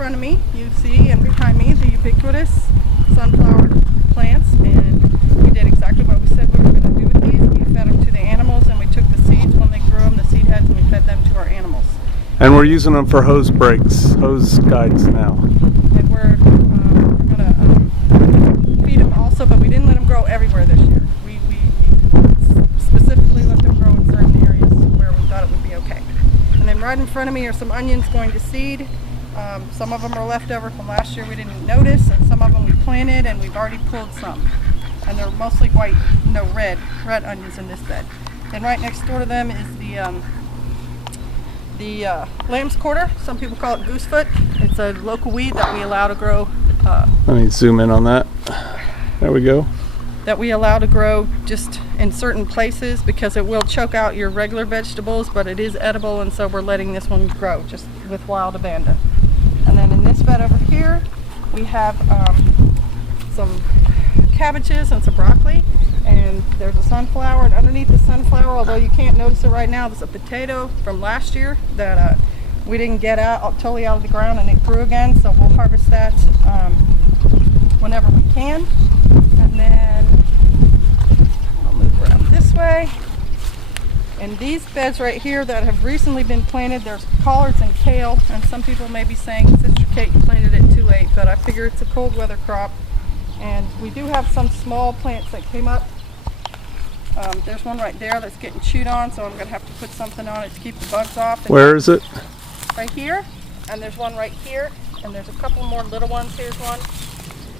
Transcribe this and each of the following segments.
front of me, you see, and behind me, the ubiquitous sunflower plants, and we did exactly what we said we were going to do with these. We fed them to the animals, and we took the seeds when they grew them, the seed heads, and we fed them to our animals. And we're using them for hose breaks, hose guides now. And we're going to feed them also, but we didn't let them grow everywhere this year. We specifically let them grow in certain areas where we thought it would be okay. And then right in front of me are some onions going to seed. Some of them are left over from last year we didn't notice, and some of them we planted and we've already pulled some. And they're mostly white, no red onions in this bed. And right next door to them is the lamb's quarter. Some people call it goosefoot. It's a local weed that we allow to grow. Let me zoom in on that. There we go. That we allow to grow just in certain places because it will choke out your regular vegetables, but it is edible, and so we're letting this one grow just with wild abandon. And then in this bed over here, we have some cabbages and some broccoli, and there's a sunflower, and underneath the sunflower, although you can't notice it right now, there's a potato from last year that we didn't get totally out of the ground, and it grew again, so we'll harvest that whenever we can. And then I'll move around this way. In these beds right here that have recently been planted, there's collards and kale, and some people may be saying, Sister Kate, you planted it too late, but I figure it's a cold weather crop. And we do have some small plants that came up. There's one right there that's getting chewed on, so I'm going to have to put something on it to keep the bugs off. And where is it? Right here, and there's one right here, and there's a couple more little ones. Here's one.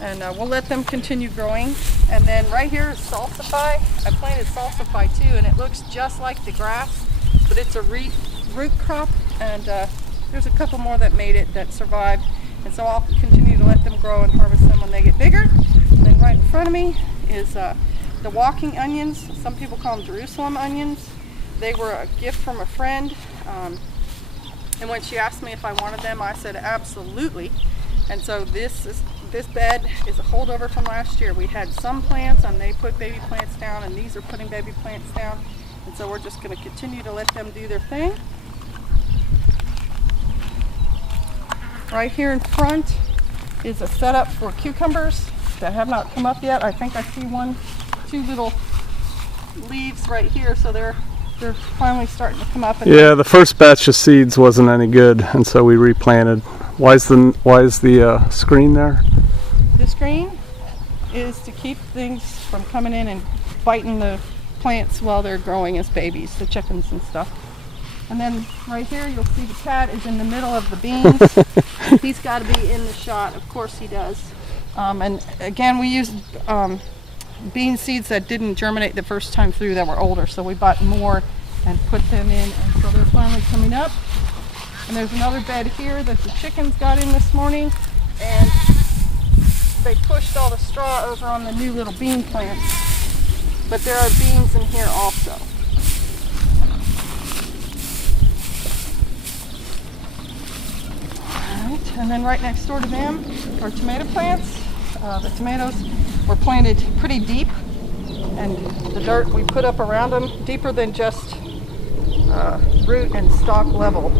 And we'll let them continue growing. And then right here is salsify. I planted salsify too, and it looks just like the grass, but it's a root crop, and there's a couple more that made it, that survived. And so I'll continue to let them grow and harvest them when they get bigger. And then right in front of me is the walking onions. Some people call them Jerusalem onions. They were a gift from a friend. And when she asked me if I wanted them, I said absolutely. And so this bed is a holdover from last year. We had some plants, and they put baby plants down, and these are putting baby plants down. And so we're just going to continue to let them do their thing. Right here in front is a setup for cucumbers that have not come up yet. I think I see two little leaves right here, so they're finally starting to come up. And yeah, the first batch of seeds wasn't any good, and so we replanted. Why is the screen there? The screen is to keep things from coming in and biting the plants while they're growing as babies, the chickens and stuff. And then right here you'll see the cat is in the middle of the beans. He's got to be in the shot, of course he does. And again, we used bean seeds that didn't germinate the first time through, that were older, so we bought more and put them in, and so they're finally coming up. And there's another bed here that the chickens got in this morning, and they pushed all the straw over on the new little bean plants. But there are beans in here also. Alright, and then right next door to them are tomato plants. The tomatoes were planted pretty deep, and the dirt we put up around them deeper than just root and stalk level.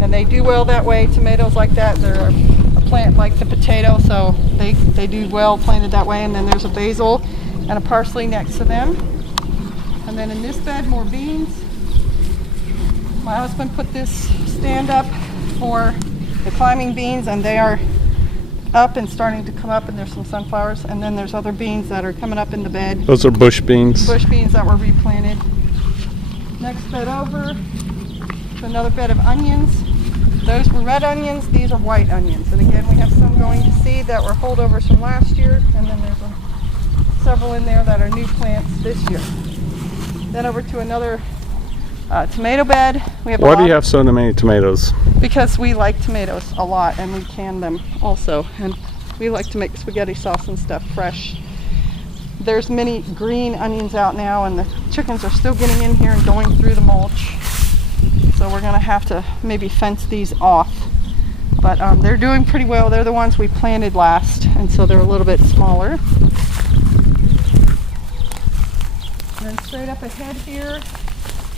And they do well that way. Tomatoes like that, they're a plant like the potato, so they do well planted that way. And then there's a basil and a parsley next to them. And then in this bed, more beans. My husband put this stand up for the climbing beans, and they are up and starting to come up, and there's some sunflowers. And then there's other beans that are coming up in the bed. Those are bush beans. Bush beans that were replanted. Next bed over, another bed of onions. Those were red onions, these are white onions. And again, we have some going to seed that were holdovers from last year, and then there's several in there that are new plants this year. Then over to another tomato bed. Why do you have so many tomatoes? Because we like tomatoes a lot, and we can them also. And we like to make spaghetti sauce and stuff fresh. There's many green onions out now, and the chickens are still getting in here and going through the mulch. So we're going to have to maybe fence these off. But they're doing pretty well. They're the ones we planted last, and so they're a little bit smaller. And then straight up ahead here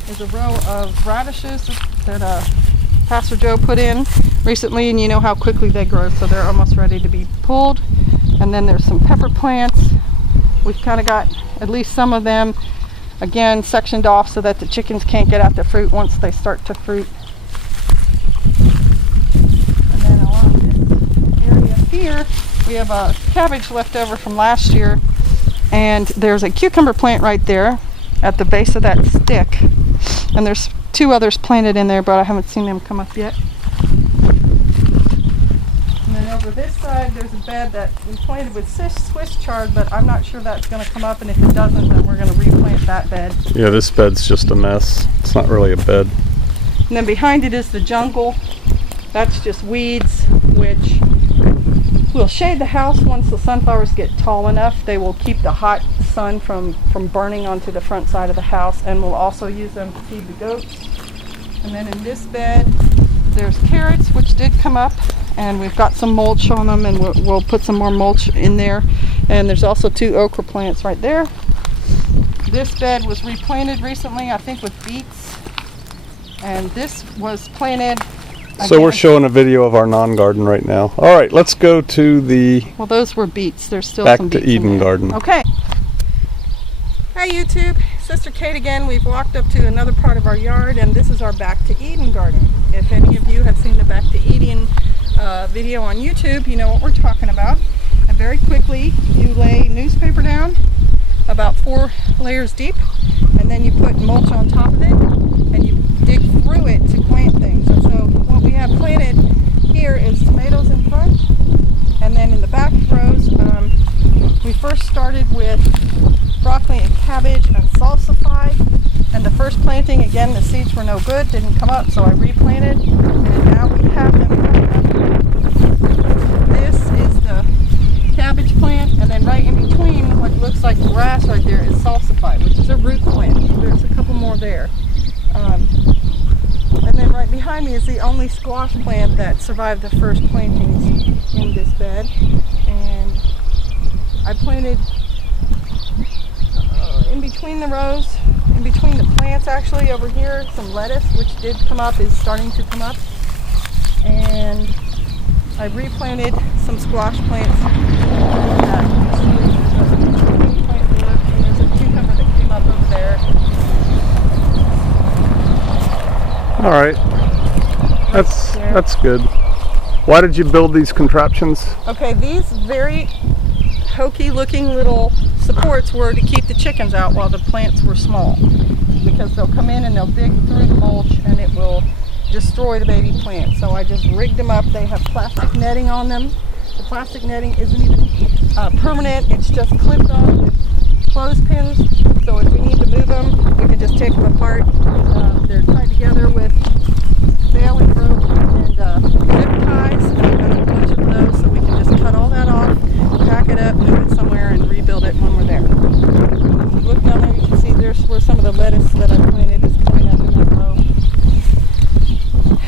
is a row of radishes that Pastor Joe put in. recently, and you know how quickly they grow, so they're almost ready to be pulled. And then there's some pepper plants. We've kind of got at least some of them, again, sectioned off so that the chickens can't get at the fruit once they start to fruit. And then along this area here, we have a cabbage left over from last year, and there's a cucumber plant right there at the base of that stick. And there's 2 others planted in there, but I haven't seen them come up yet. And then over this side, there's a bed that we planted with Swiss chard, but I'm not sure that's going to come up, and if it doesn't, then we're going to replant that bed. Yeah, this bed's just a mess. It's not really a bed. And then behind it is the jungle. That's just weeds, which will shade the house once the sunflowers get tall enough. They will keep the hot sun from burning onto the front side of the house, and we'll also use them to feed the goats. And then in this bed, there's carrots, which did come up, and we've got some mulch on them, and we'll put some more mulch in there. And there's also 2 okra plants right there. This bed was replanted recently, I think, with beets, and this was planted again. So we're showing a video of our non-garden right now. All right, let's go to the Well, those were beets. There's still back some to beets in Eden there. garden. Okay. Hi YouTube, Sister Kate again. We've walked up to another part of our yard, and this is our Back to Eden garden. If any of you have seen the Back to Eden video on YouTube, you know what we're talking about. And very quickly, you lay newspaper down about 4 layers deep, and then you put mulch on top of it, and you dig through it to plant things. And so what we have planted here is tomatoes in front, and then in the back rows, we first started with broccoli and cabbage and salsify. And the first planting, again, the seeds were no good, didn't come up, so I replanted, and now we have them coming up. This is the cabbage plant, and then right in between what looks like grass right there is salsify, which is a root plant. There's a couple more there. And then right behind me is the only squash plant that survived the first plantings in this bed. And I planted in between the rows, in between the plants actually, over here, some lettuce, which did come up, is starting to come up. And I replanted some squash plants. There's a cucumber that came up over there. All right, that's good. Why did you build these contraptions? Okay, these very hokey looking little supports were to keep the chickens out while the plants were small, because they'll come in and they'll dig through the mulch and it will destroy the baby plants. So I just rigged them up. They have plastic netting on them. The plastic netting isn't even permanent, it's just clipped on with clothespins. So if we need to move them, we can just take them apart. They're tied together with baling rope and zip ties. I've got a bunch of those, so we can just cut all that off, pack it up, move it somewhere, and rebuild it when we're there. If you look down there, you can see there's where some of the lettuce that I planted is coming up in that row.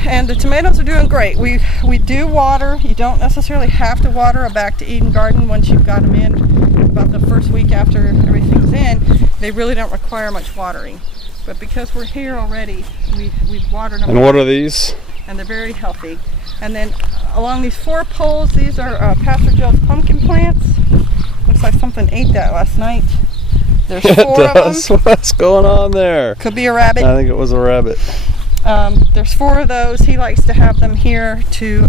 And the tomatoes are doing great. We do water. You don't necessarily have to water a Back to Eden garden once you've got them in. About the first week after everything's in, they really don't require much watering. But because we're here already, we've watered them. And what are these? And they're very healthy. And then along these 4 poles, these are Pastor Joe's pumpkin plants. Looks like something ate that last night. There's 4 of them. What's going on there? Could be a rabbit. I think it was a rabbit. There's 4 of those. He likes to have them here to,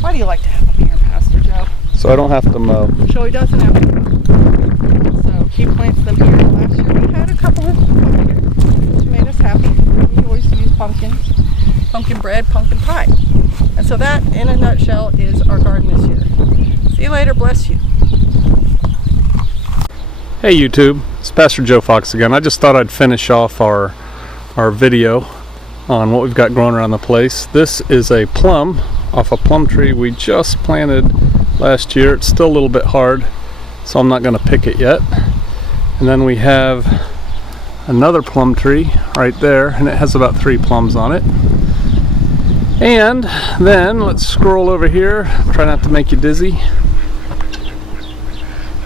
why do you like to have them here, Pastor Joe? So I don't have to mow. So he doesn't have to mow. So he plants them here. Last year we had a couple of them here, which made us happy. We always use pumpkins, pumpkin bread, pumpkin pie. And so that, in a nutshell, is our garden this year. See you later. Bless you. Hey YouTube, it's Pastor Joe Fox again. I just thought I'd finish off our video on what we've got growing around the place. This is a plum off a plum tree we just planted last year. It's still a little bit hard, so I'm not going to pick it yet. And then we have another plum tree right there, and it has about 3 plums on it. And then let's scroll over here, try not to make you dizzy.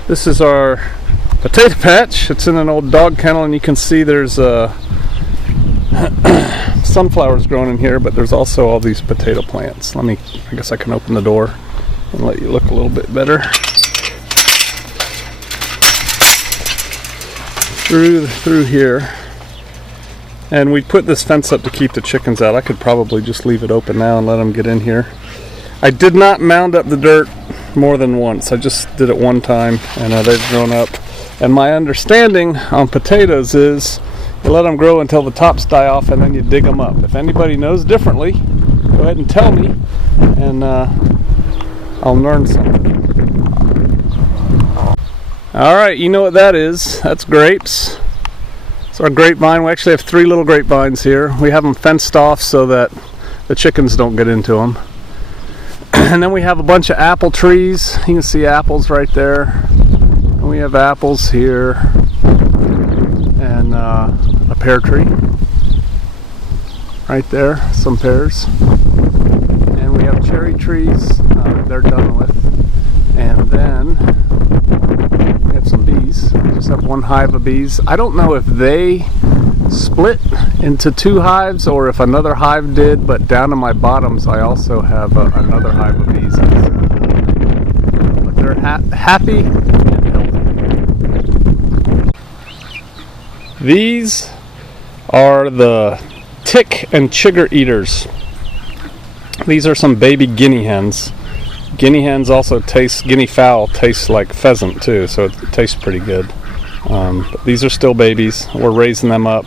This is our potato patch. It's in an old dog kennel, and you can see there's a sunflowers growing in here, but there's also all these potato plants. I guess I can open the door and let you look a little bit better. Through here. And we put this fence up to keep the chickens out. I could probably just leave it open now and let them get in here. I did not mound up the dirt more than once. I just did it one time, and they've grown up. And my understanding on potatoes is you let them grow until the tops die off, and then you dig them up. If anybody knows differently, go ahead and tell me, and I'll learn something. All right, you know what that is. That's grapes. It's our grapevine. We actually have 3 little grapevines here. We have them fenced off so that the chickens don't get into them. And then we have a bunch of apple trees. You can see apples right there. And we have apples here. And a pear tree. Right there, some pears. And we have cherry trees. They're done with. And then we have some bees. We just have one hive of bees. I don't know if they split into 2 hives or if another hive did, but down in my bottoms I also have another hive of bees. But they're happy and healthy. These are the tick and chigger eaters. These are some baby guinea hens. Guinea hens also guinea fowl tastes like pheasant too, so it tastes pretty good. But these are still babies. We're raising them up,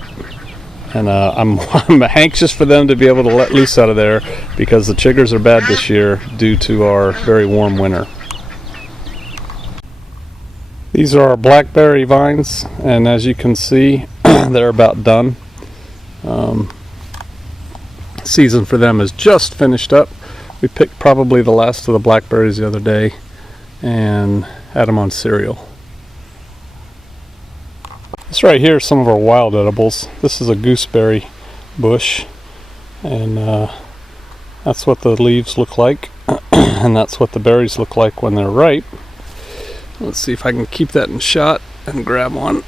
and I'm anxious for them to be able to let loose out of there because the chiggers are bad this year due to our very warm winter. These are our blackberry vines, and as you can see, they're about done. Season for them is just finished up. We picked probably the last of the blackberries the other day and had them on cereal. This right here is some of our wild edibles. This is a gooseberry bush, and that's what the leaves look like, and that's what the berries look like when they're ripe. Let's see if I can keep that in shot and grab one.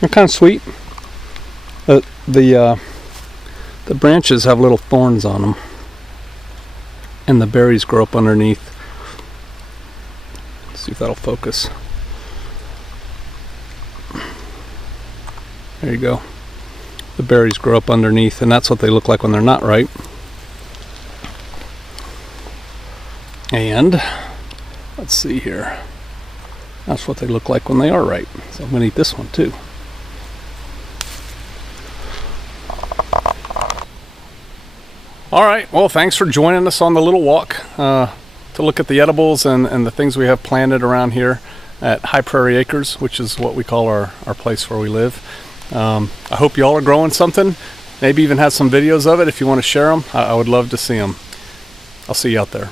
They're kind of sweet. The branches have little thorns on them, and the berries grow up underneath. Let's see if that'll focus. There you go. The berries grow up underneath, and that's what they look like when they're not ripe. And let's see here. That's what they look like when they are ripe. So I'm going to eat this one too. Alright, well, thanks for joining us on the little walk to look at the edibles and the things we have planted around here at High Prairie Acres, which is what we call our place where we live. I hope you all are growing something. Maybe even have some videos of it if you want to share them. I would love to see them. I'll see you out there.